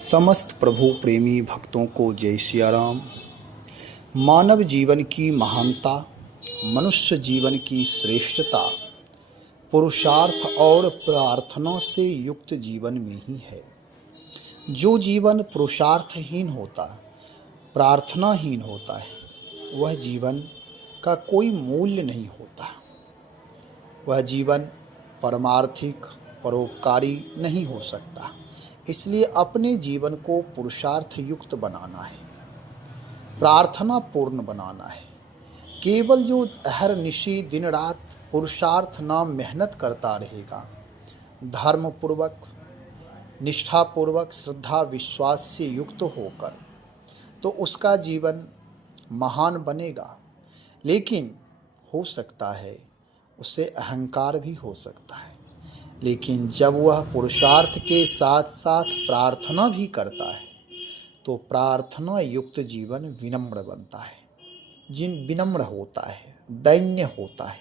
समस्त प्रभु प्रेमी भक्तों को जय सिया राम। मानव जीवन की महानता, मनुष्य जीवन की श्रेष्ठता पुरुषार्थ और प्रार्थना से युक्त जीवन में ही है। जो जीवन पुरुषार्थहीन होता, प्रार्थनाहीन होता है, वह जीवन का कोई मूल्य नहीं होता। वह जीवन परमार्थिक, परोपकारी नहीं हो सकता। इसलिए अपने जीवन को पुरुषार्थ युक्त बनाना है, प्रार्थना पूर्ण बनाना है। केवल जो हर निशी दिन रात पुरुषार्थ नाम मेहनत करता रहेगा, धर्म पूर्वक, निष्ठा पूर्वक, श्रद्धा विश्वास से युक्त होकर, तो उसका जीवन महान बनेगा। लेकिन हो सकता है उससे अहंकार भी हो सकता है। लेकिन जब वह पुरुषार्थ के साथ साथ प्रार्थना भी करता है, तो प्रार्थना युक्त जीवन विनम्र बनता है। विनम्र होता है, दैन्य होता है,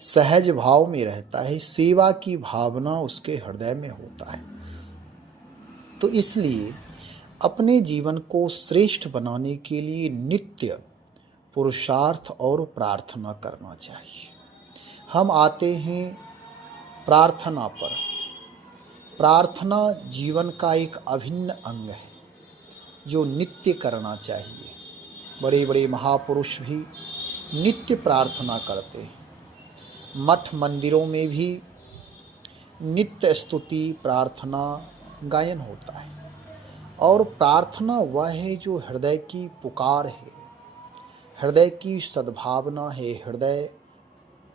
सहज भाव में रहता है, सेवा की भावना उसके हृदय में होता है। तो इसलिए अपने जीवन को श्रेष्ठ बनाने के लिए नित्य पुरुषार्थ और प्रार्थना करना चाहिए। हम आते हैं प्रार्थना पर। प्रार्थना जीवन का एक अभिन्न अंग है जो नित्य करना चाहिए। बड़े बड़े महापुरुष भी नित्य प्रार्थना करते हैं। मठ मंदिरों में भी नित्य स्तुति, प्रार्थना, गायन होता है। और प्रार्थना वह है जो हृदय की पुकार है, हृदय की सद्भावना है, हृदय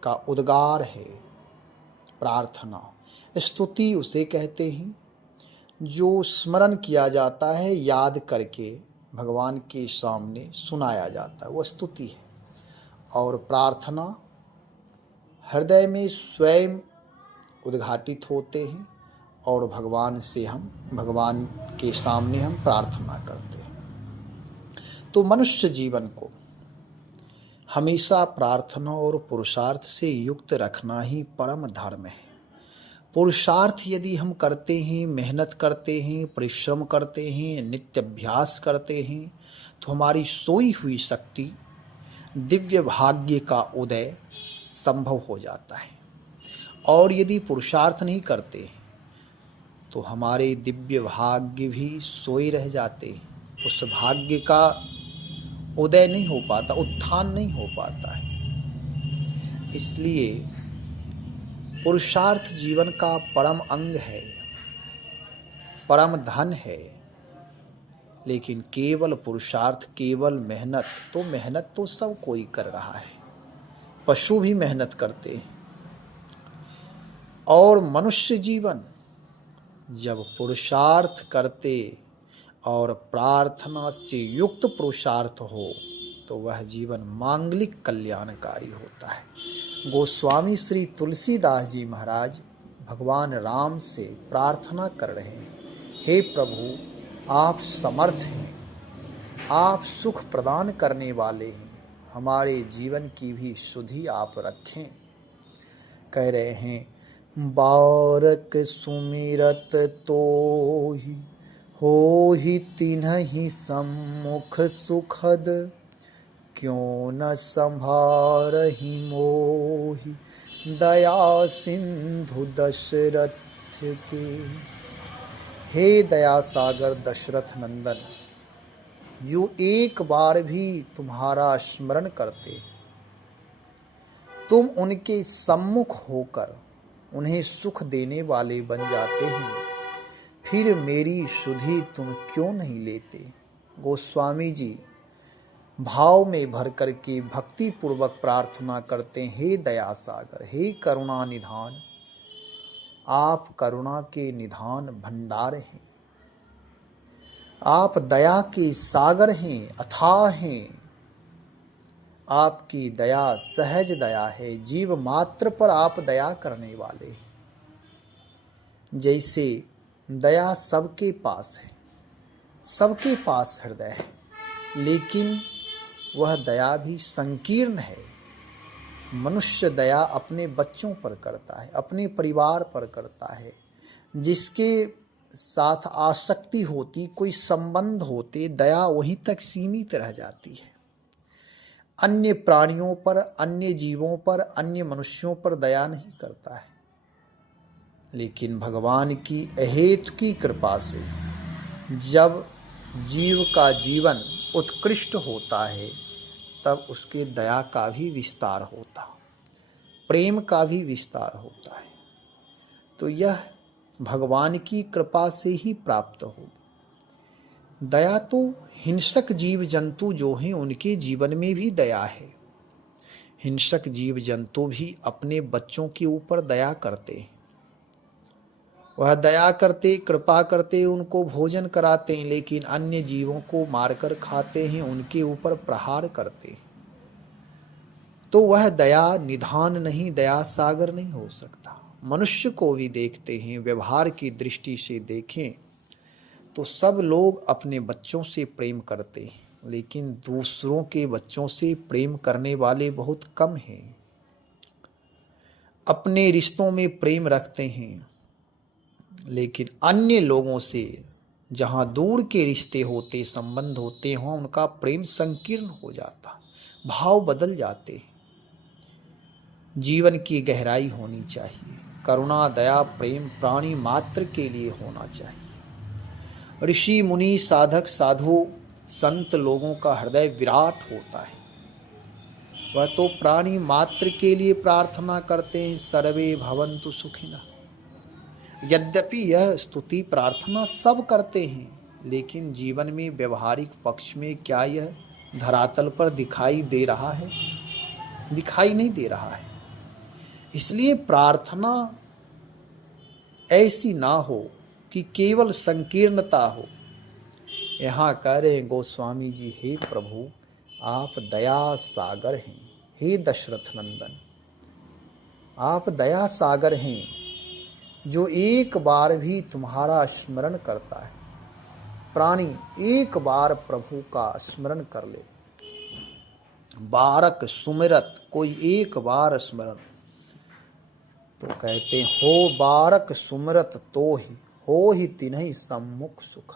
का उद्गार है। प्रार्थना, स्तुति उसे कहते हैं जो स्मरण किया जाता है, याद करके भगवान के सामने सुनाया जाता है, वह स्तुति है। और प्रार्थना हृदय में स्वयं उद्घाटित होते हैं और भगवान के सामने हम प्रार्थना करते हैं। तो मनुष्य जीवन को हमेशा प्रार्थना और पुरुषार्थ से युक्त रखना ही परम धर्म है। पुरुषार्थ यदि हम करते हैं, मेहनत करते हैं, परिश्रम करते हैं, नित्य अभ्यास करते हैं, तो हमारी सोई हुई शक्ति, दिव्य भाग्य का उदय संभव हो जाता है। और यदि पुरुषार्थ नहीं करते तो हमारे दिव्य भाग्य भी सोए रह जाते। उस भाग्य का उदय नहीं हो पाता, उत्थान नहीं हो पाता है। इसलिए पुरुषार्थ जीवन का परम अंग है, परम धन है। लेकिन केवल पुरुषार्थ, केवल मेहनत तो सब कोई कर रहा है। पशु भी मेहनत करते हैं। और मनुष्य जीवन जब पुरुषार्थ करते और प्रार्थना से युक्त पुरुषार्थ हो, तो वह जीवन मांगलिक कल्याणकारी होता है। गोस्वामी श्री तुलसीदास जी महाराज भगवान राम से प्रार्थना कर रहे हैं, हे प्रभु आप समर्थ हैं, आप सुख प्रदान करने वाले हैं, हमारे जीवन की भी सुधि आप रखें। कह रहे हैं, बारक सुमिरत तोहि होहि तिन्हि सम्मुख सुखद, क्यों न संभारहि मोहि दया सिंधु दशरथ के। हे दया सागर दशरथ नंदन, जो एक बार भी तुम्हारा स्मरण करते, तुम उनके सम्मुख होकर उन्हें सुख देने वाले बन जाते हैं, फिर मेरी सुधि तुम क्यों नहीं लेते। गोस्वामी जी भाव में भर कर के भक्ति पूर्वक प्रार्थना करते हैं, हे दया सागर, हे करुणा निधान, आप करुणा के निधान भंडार हैं, आप दया के सागर हैं, अथाह हैं। आपकी दया सहज दया है, जीव मात्र पर आप दया करने वाले हैं। जैसे दया सबके पास है, सबके पास हृदय है, लेकिन वह दया भी संकीर्ण है। मनुष्य दया अपने बच्चों पर करता है, अपने परिवार पर करता है, जिसके साथ आसक्ति होती, कोई संबंध होते, दया वहीं तक सीमित रह जाती है। अन्य प्राणियों पर, अन्य जीवों पर, अन्य मनुष्यों पर दया नहीं करता है। लेकिन भगवान की अहेतु की कृपा से जब जीव का जीवन उत्कृष्ट होता है, तब उसके दया का भी विस्तार होता, प्रेम का भी विस्तार होता है। तो यह भगवान की कृपा से ही प्राप्त हो। दया तो हिंसक जीव जंतु जो हैं उनके जीवन में भी दया है। हिंसक जीव जंतु भी अपने बच्चों के ऊपर दया करते हैं। वह दया करते, कृपा करते, उनको भोजन कराते हैं, लेकिन अन्य जीवों को मारकर खाते हैं, उनके ऊपर प्रहार करते हैं। तो वह दया निधान नहीं, दया सागर नहीं हो सकता। मनुष्य को भी देखते हैं, व्यवहार की दृष्टि से देखें तो सब लोग अपने बच्चों से प्रेम करते हैं, लेकिन दूसरों के बच्चों से प्रेम करने वाले बहुत कम हैं। अपने रिश्तों में प्रेम रखते हैं, लेकिन अन्य लोगों से जहाँ दूर के रिश्ते होते, संबंध होते, वहाँ उनका प्रेम संकीर्ण हो जाता, भाव बदल जाते। जीवन की गहराई होनी चाहिए। करुणा, दया, प्रेम प्राणी मात्र के लिए होना चाहिए। ऋषि मुनि, साधक, साधु, संत लोगों का हृदय विराट होता है। वह तो प्राणी मात्र के लिए प्रार्थना करते हैं, सर्वे भवन्तु सुखिनः। यद्यपि यह स्तुति प्रार्थना सब करते हैं, लेकिन जीवन में व्यवहारिक पक्ष में क्या यह धरातल पर दिखाई दे रहा है? दिखाई नहीं दे रहा है। इसलिए प्रार्थना ऐसी ना हो कि केवल संकीर्णता हो। यहाँ कह रहे हैं गोस्वामी जी, हे प्रभु आप दया सागर हैं, हे दशरथ नंदन आप दया सागर हैं। जो एक बार भी तुम्हारा स्मरण करता है, प्राणी एक बार प्रभु का स्मरण कर ले, बारक सुमिरत, कोई एक बार स्मरण, तो कहते हो बारक सुमिरत तो ही हो ही तिन्हि सम्मुख सुख।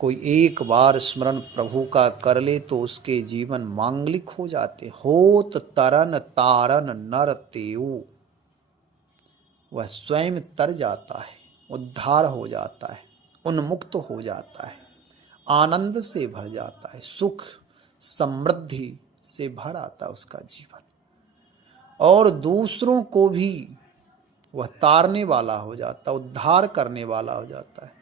कोई एक बार स्मरण प्रभु का कर ले तो उसके जीवन मांगलिक हो जाते। होत तरन तारन नर तेऊ, वह स्वयं तर जाता है, उद्धार हो जाता है, उन्मुक्त हो जाता है, आनंद से भर जाता है, सुख समृद्धि से भर आता उसका जीवन, और दूसरों को भी वह तारने वाला हो जाता, उद्धार करने वाला हो जाता है।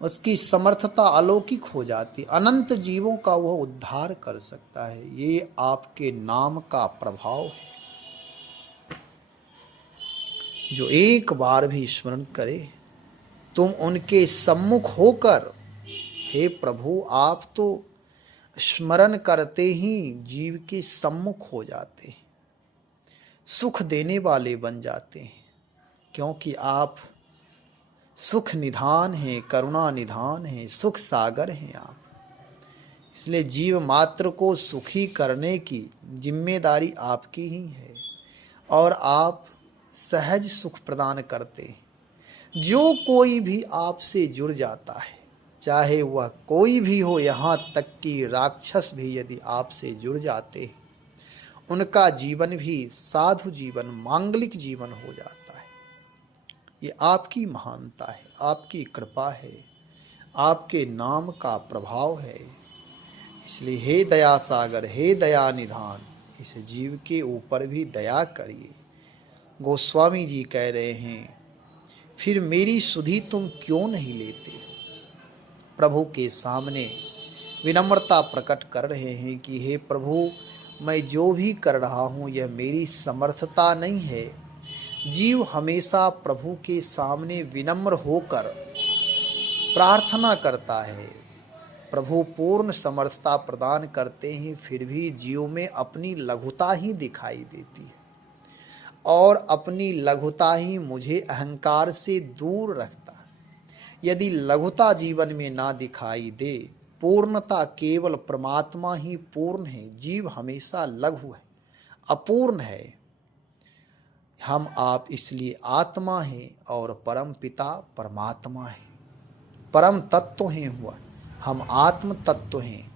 उसकी समर्थता अलौकिक हो जाती, अनंत जीवों का वह उद्धार कर सकता है। ये आपके नाम का प्रभाव है। जो एक बार भी स्मरण करे, तुम उनके सम्मुख होकर, हे प्रभु आप तो स्मरण करते ही जीव के सम्मुख हो जाते, सुख देने वाले बन जाते हैं, क्योंकि आप सुख निधान हैं, करुणा निधान हैं, सुख सागर हैं आप। इसलिए जीव मात्र को सुखी करने की जिम्मेदारी आपकी ही है, और आप सहज सुख प्रदान करते हैं। जो कोई भी आपसे जुड़ जाता है, चाहे वह कोई भी हो, यहाँ तक कि राक्षस भी यदि आपसे जुड़ जाते हैं, उनका जीवन भी साधु जीवन, मांगलिक जीवन हो जाता है। ये आपकी महानता है, आपकी कृपा है, आपके नाम का प्रभाव है। इसलिए हे दया सागर, हे दया निधान, इस जीव के ऊपर भी दया करिए। गोस्वामी जी कह रहे हैं, फिर मेरी सुधि तुम क्यों नहीं लेते? प्रभु के सामने विनम्रता प्रकट कर रहे हैं कि हे प्रभु, मैं जो भी कर रहा हूँ यह मेरी समर्थता नहीं है। जीव हमेशा प्रभु के सामने विनम्र होकर प्रार्थना करता है। प्रभु पूर्ण समर्थता प्रदान करते हैं, फिर भी जीव में अपनी लघुता ही दिखाई देती है, और अपनी लघुता ही मुझे अहंकार से दूर रखता है। यदि लघुता जीवन में ना दिखाई दे, पूर्णता केवल परमात्मा ही पूर्ण है, जीव हमेशा लघु है, अपूर्ण है। हम आप इसलिए आत्मा हैं और परम पिता परमात्मा है, परम तत्व हैं हुआ, हम आत्म तत्व हैं।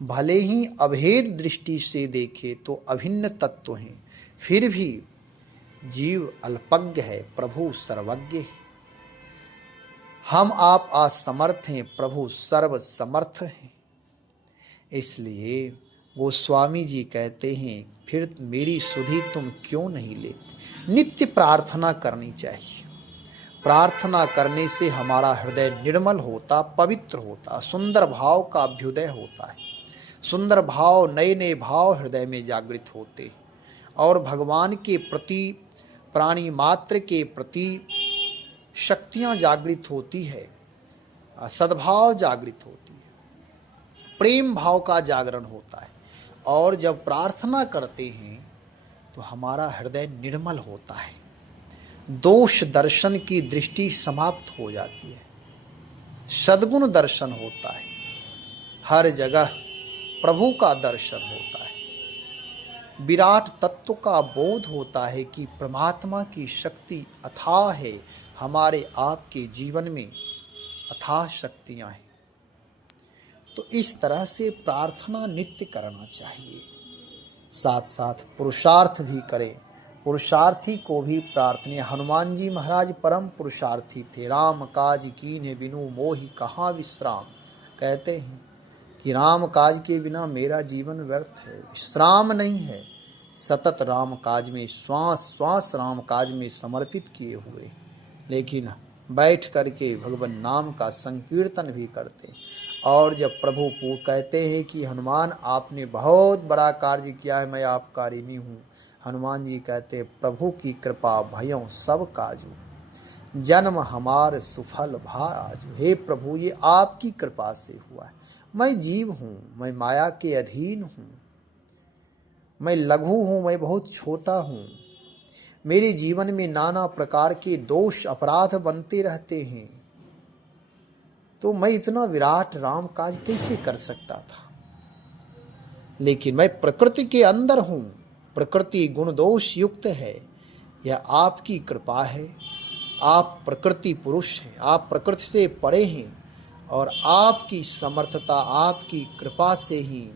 भले ही अभेद दृष्टि से देखे तो अभिन्न तत्व हैं, फिर भी जीव अल्पज्ञ है, प्रभु सर्वज्ञ है। हम आप असमर्थ हैं, प्रभु सर्व समर्थ हैं। इसलिए गोस्वामी जी कहते हैं, फिर मेरी सुधि तुम क्यों नहीं लेते। नित्य प्रार्थना करनी चाहिए। प्रार्थना करने से हमारा हृदय निर्मल होता, पवित्र होता, सुंदर भाव का अभ्युदय होता है। सुंदर भाव, नए नए भाव हृदय में जागृत होते और भगवान के प्रति, प्राणी मात्र के प्रति शक्तियाँ जागृत होती है, सद्भाव जागृत होती है, प्रेम भाव का जागरण होता है। और जब प्रार्थना करते हैं तो हमारा हृदय निर्मल होता है, दोष दर्शन की दृष्टि समाप्त हो जाती है, सद्गुण दर्शन होता है, हर जगह प्रभु का दर्शन होता है, विराट तत्व का बोध होता है कि परमात्मा की शक्ति अथाह है, हमारे आपके जीवन में अथाह शक्तियाँ हैं। तो इस तरह से प्रार्थना नित्य करना चाहिए, साथ साथ पुरुषार्थ भी करें। पुरुषार्थी को भी प्रार्थना, हनुमान जी महाराज परम पुरुषार्थी थे। राम काज कीन्हे बिनु मोहि कहाँ विश्राम, कहते हैं कि राम काज के बिना मेरा जीवन व्यर्थ है, विश्राम नहीं है। सतत राम काज में, श्वास श्वास राम काज में समर्पित किए हुए, लेकिन बैठ करके भगवान नाम का संकीर्तन भी करते। और जब प्रभु कहते हैं कि हनुमान आपने बहुत बड़ा कार्य किया है, मैं आपका ऋणी हूँ, हनुमान जी कहते प्रभु की कृपा भयों सब काजू, जन्म हमार सुफल भा आजू। हे प्रभु, ये आपकी कृपा से हुआ है। मैं जीव हूँ, मैं माया के अधीन हूँ, मैं लघु हूँ, मैं बहुत छोटा हूँ, मेरे जीवन में नाना प्रकार के दोष अपराध बनते रहते हैं, तो मैं इतना विराट राम काज कैसे कर सकता था। लेकिन मैं प्रकृति के अंदर हूँ, प्रकृति गुण दोष युक्त है, यह आपकी कृपा है। आप प्रकृति पुरुष हैं, आप प्रकृति से परे हैं, और आपकी समर्थता, आपकी कृपा से ही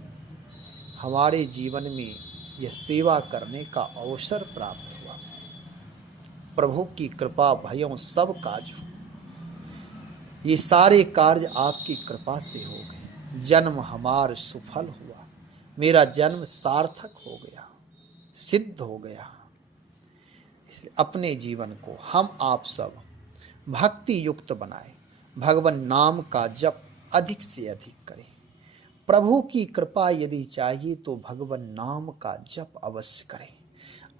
हमारे जीवन में यह सेवा करने का अवसर प्राप्त हुआ। प्रभु की कृपा भयों सब काज, ये सारे कार्य आपकी कृपा से हो गए। जन्म हमार सुफल हुआ, मेरा जन्म सार्थक हो गया, सिद्ध हो गया। इसलिए अपने जीवन को हम आप सब भक्ति युक्त बनाए, भगवान नाम का जप अधिक से अधिक करें। प्रभु की कृपा यदि चाहिए तो भगवान नाम का जप अवश्य करें।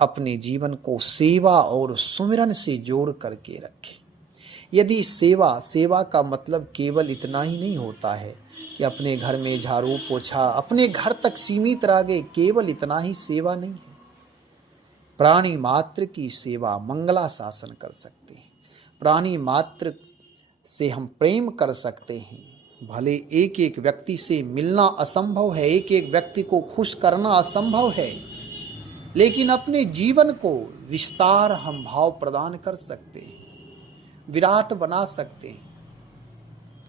अपने जीवन को सेवा और सुमिरन से जोड़ करके रखें। यदि सेवा का मतलब केवल इतना ही नहीं होता है कि अपने घर में झाड़ू पोछा, अपने घर तक सीमित रह गए, केवल इतना ही सेवा नहीं है। प्राणी मात्र की सेवा, मंगला शासन कर सकते हैं, प्राणी मात्र से हम प्रेम कर सकते हैं। भले एक एक व्यक्ति से मिलना असंभव है, एक एक व्यक्ति को खुश करना असंभव है, लेकिन अपने जीवन को विस्तार हम भाव प्रदान कर सकते हैं, विराट बना सकते हैं,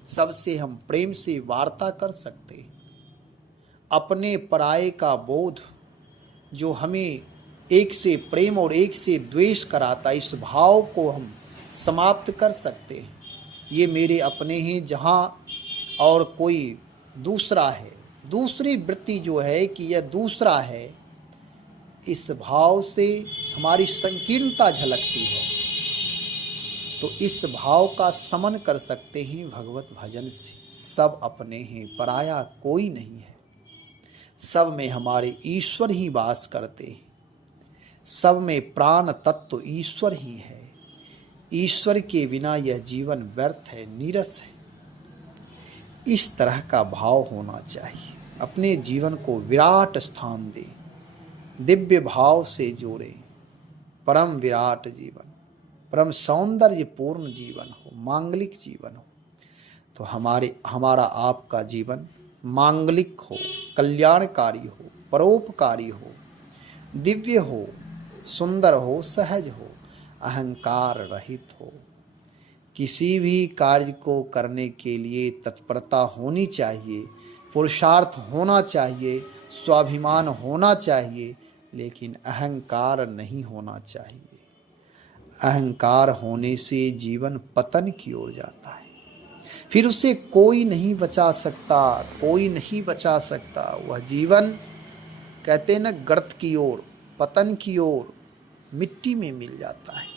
सबसे हम प्रेम से वार्ता कर सकते हैं। अपने पराये का बोध जो हमें एक से प्रेम और एक से द्वेष कराता, इस भाव को हम समाप्त कर सकते हैं। ये मेरे अपने हैं, जहाँ और कोई दूसरा है, दूसरी वृत्ति जो है कि यह दूसरा है, इस भाव से हमारी संकीर्णता झलकती है। तो इस भाव का समन कर सकते हैं भगवत भजन से। सब अपने हैं, पराया कोई नहीं है, सब में हमारे ईश्वर ही वास करते हैं, सब में प्राण तत्व ईश्वर ही है। ईश्वर के बिना यह जीवन व्यर्थ है, नीरस है। इस तरह का भाव होना चाहिए। अपने जीवन को विराट स्थान दे, दिव्य भाव से जोड़े, परम विराट जीवन, परम सौंदर्यपूर्ण जीवन हो, मांगलिक जीवन हो। तो हमारा आपका जीवन मांगलिक हो, कल्याणकारी हो, परोपकारी हो, दिव्य हो, सुंदर हो, सहज हो, अहंकार रहित हो। किसी भी कार्य को करने के लिए तत्परता होनी चाहिए, पुरुषार्थ होना चाहिए, स्वाभिमान होना चाहिए, लेकिन अहंकार नहीं होना चाहिए। अहंकार होने से जीवन पतन की ओर जाता है, फिर उसे कोई नहीं बचा सकता, कोई नहीं बचा सकता। वह जीवन कहते न गर्त की ओर, पतन की ओर, मिट्टी में मिल जाता है।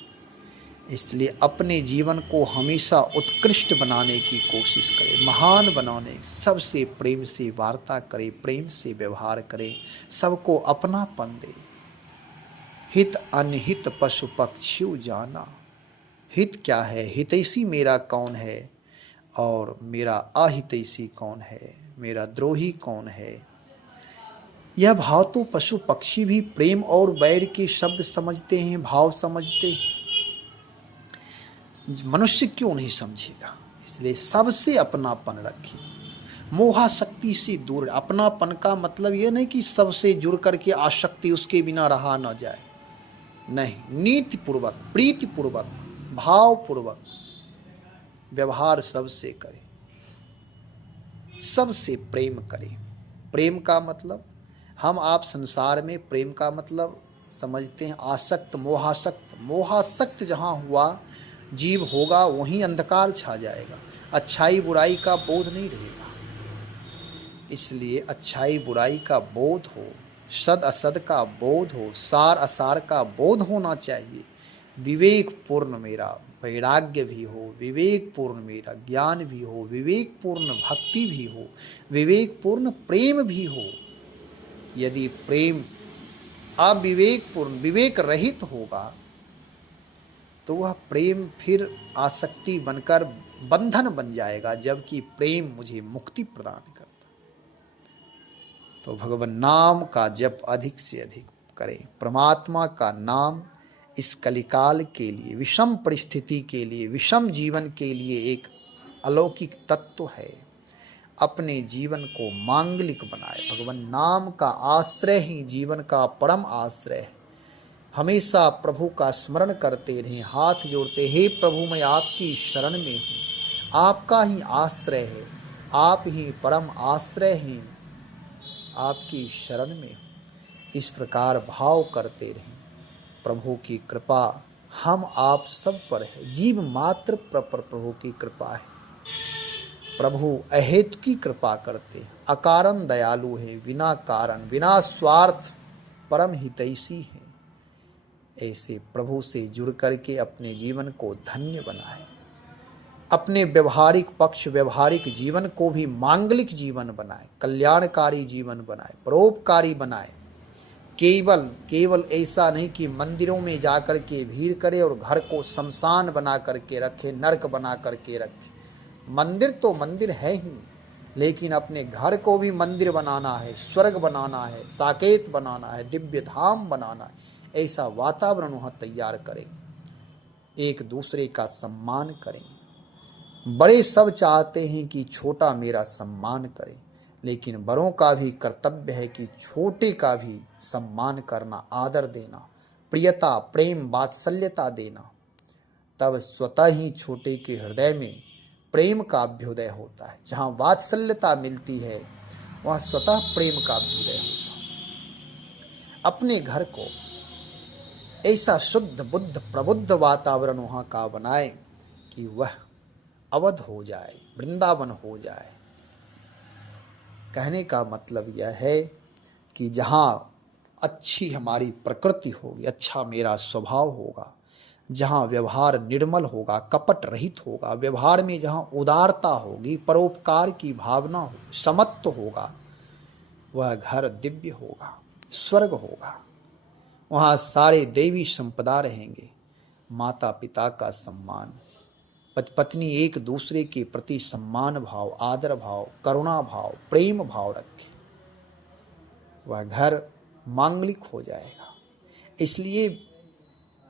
इसलिए अपने जीवन को हमेशा उत्कृष्ट बनाने की कोशिश करें, महान बनाने, सबसे प्रेम से वार्ता करें, प्रेम से व्यवहार करें, सबको अपनापन दें। हित अनहित पशु पक्षी जाना। हित क्या है? हितैषी मेरा कौन है और मेरा अहितैषी कौन है, मेरा द्रोही कौन है। यह भाव तो पशु पक्षी भी प्रेम और बैर के शब्द समझते हैं, भाव समझते हैं, मनुष्य क्यों नहीं समझेगा। इसलिए सबसे अपनापन रखें, मोहाशक्ति से दूर। अपनापन का मतलब यह नहीं कि सबसे जुड़ करके आसक्ति उसके बिना रहा न जाए, नहीं, नीतिपूर्वक, प्रीतिपूर्वक, भावपूर्वक व्यवहार सबसे करें, सबसे प्रेम करें। प्रेम का मतलब हम आप संसार में प्रेम का मतलब समझते हैं आसक्त, मोहासक्त। मोहासक्त जहाँ हुआ जीव होगा वहीं अंधकार छा जाएगा, अच्छाई बुराई का बोध नहीं रहेगा। इसलिए अच्छाई बुराई का बोध हो, सद असद का बोध हो, सार असार का बोध होना चाहिए। विवेक पूर्ण मेरा वैराग्य भी हो, विवेक पूर्ण मेरा ज्ञान भी हो, विवेक पूर्ण भक्ति भी हो, विवेक पूर्ण प्रेम भी हो। यदि प्रेम अविवेक पूर्ण, विवेक रहित होगा तो वह प्रेम फिर आसक्ति बनकर बंधन बन जाएगा, जबकि प्रेम मुझे मुक्ति प्रदान करता। तो भगवान नाम का जप अधिक से अधिक करें। परमात्मा का नाम इस कलिकाल के लिए, विषम परिस्थिति के लिए, विषम जीवन के लिए एक अलौकिक तत्व है। अपने जीवन को मांगलिक बनाए। भगवान नाम का आश्रय ही जीवन का परम आश्रय है। हमेशा प्रभु का स्मरण करते रहें, हाथ जोड़ते, हे प्रभु मैं आपकी शरण में हूँ, आपका ही आश्रय है, आप ही परम आश्रय हैं, आपकी शरण में हूँ। इस प्रकार भाव करते रहें। प्रभु की कृपा हम आप सब पर है, जीव मात्र पर प्रभु की कृपा है। प्रभु अहेतु की कृपा करते हैं, अकारण दयालु है, बिना कारण बिना स्वार्थ परम हितैषी है। ऐसे प्रभु से जुड़ करके अपने जीवन को धन्य बनाए, अपने व्यवहारिक पक्ष, व्यवहारिक जीवन को भी मांगलिक जीवन बनाए, कल्याणकारी जीवन बनाए, परोपकारी बनाए। केवल ऐसा नहीं कि मंदिरों में जाकर के भीड़ करे और घर को शमशान बना करके रखे, नरक बना करके रखे। मंदिर तो मंदिर है ही, लेकिन अपने घर को भी मंदिर बनाना है, स्वर्ग बनाना है, साकेत बनाना है, दिव्य धाम बनाना है। ऐसा वातावरण वहाँ तैयार करें, एक दूसरे का सम्मान करें। बड़े सब चाहते हैं कि छोटा मेरा सम्मान करे, लेकिन बड़ों का भी कर्तव्य है कि छोटे का भी सम्मान करना, आदर देना, प्रियता, प्रेम, वात्सल्यता देना। तब स्वतः ही छोटे के हृदय में प्रेम का अभ्युदय होता है। जहाँ वात्सल्यता मिलती है वहाँ स्वतः प्रेम का अभ्युदय होता है। अपने घर को ऐसा शुद्ध बुद्ध प्रबुद्ध वातावरण वहाँ का बनाए कि वह अवध हो जाए, वृंदावन हो जाए। कहने का मतलब यह है कि जहाँ अच्छी हमारी प्रकृति होगी, अच्छा मेरा स्वभाव होगा, जहाँ व्यवहार निर्मल होगा, कपट रहित होगा, व्यवहार में जहाँ उदारता होगी, परोपकार की भावना हो, समत्व होगा, वह घर दिव्य होगा, स्वर्ग होगा। वहाँ सारे देवी संपदा रहेंगे। माता पिता का सम्मान, पत्नी एक दूसरे के प्रति सम्मान भाव, आदर भाव, करुणा भाव, प्रेम भाव रखे, वह घर मांगलिक हो जाएगा। इसलिए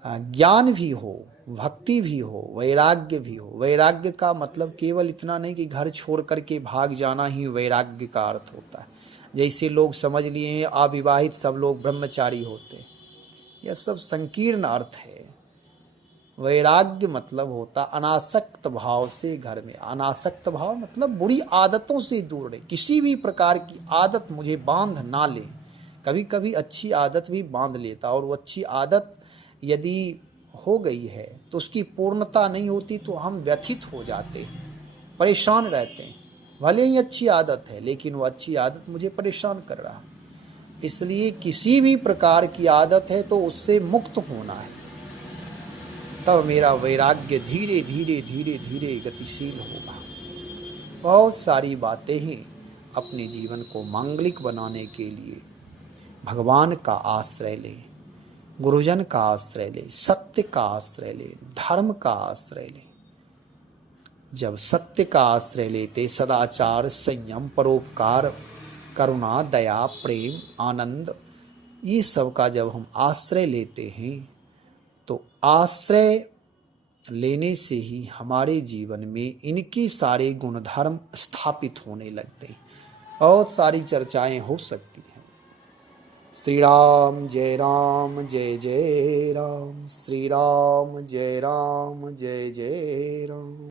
ज्ञान भी हो, भक्ति भी हो, वैराग्य भी हो। वैराग्य का मतलब केवल इतना नहीं कि घर छोड़ करके भाग जाना ही वैराग्य का अर्थ होता है। जैसे लोग समझ लिए हैं अविवाहित सब लोग ब्रह्मचारी होते हैं, यह सब संकीर्ण अर्थ है। वैराग्य मतलब होता अनासक्त भाव से घर में। अनासक्त भाव मतलब बुरी आदतों से दूर रहे, किसी भी प्रकार की आदत मुझे बांध ना ले। कभी कभी अच्छी आदत भी बांध लेता, और वो अच्छी आदत यदि हो गई है तो उसकी पूर्णता नहीं होती तो हम व्यथित हो जाते हैं, परेशान रहते हैं। भले ही अच्छी आदत है लेकिन वो अच्छी आदत मुझे परेशान कर रहा है। इसलिए किसी भी प्रकार की आदत है तो उससे मुक्त होना है, तब मेरा वैराग्य धीरे धीरे धीरे धीरे गतिशील होगा। बहुत सारी बातें हैं अपने जीवन को मांगलिक बनाने के लिए भगवान का आश्रय ले, गुरुजन का आश्रय ले, सत्य का आश्रय ले, धर्म का आश्रय ले। जब सत्य का आश्रय लेते, सदाचार, संयम, परोपकार, करुणा, दया, प्रेम, आनंद, ये सब का जब हम आश्रय लेते हैं तो आश्रय लेने से ही हमारे जीवन में इनकी सारे गुणधर्म स्थापित होने लगते हैं। बहुत सारी चर्चाएं हो सकती हैं। श्री राम जय राम जय जय राम, श्री राम जय राम जय जय राम।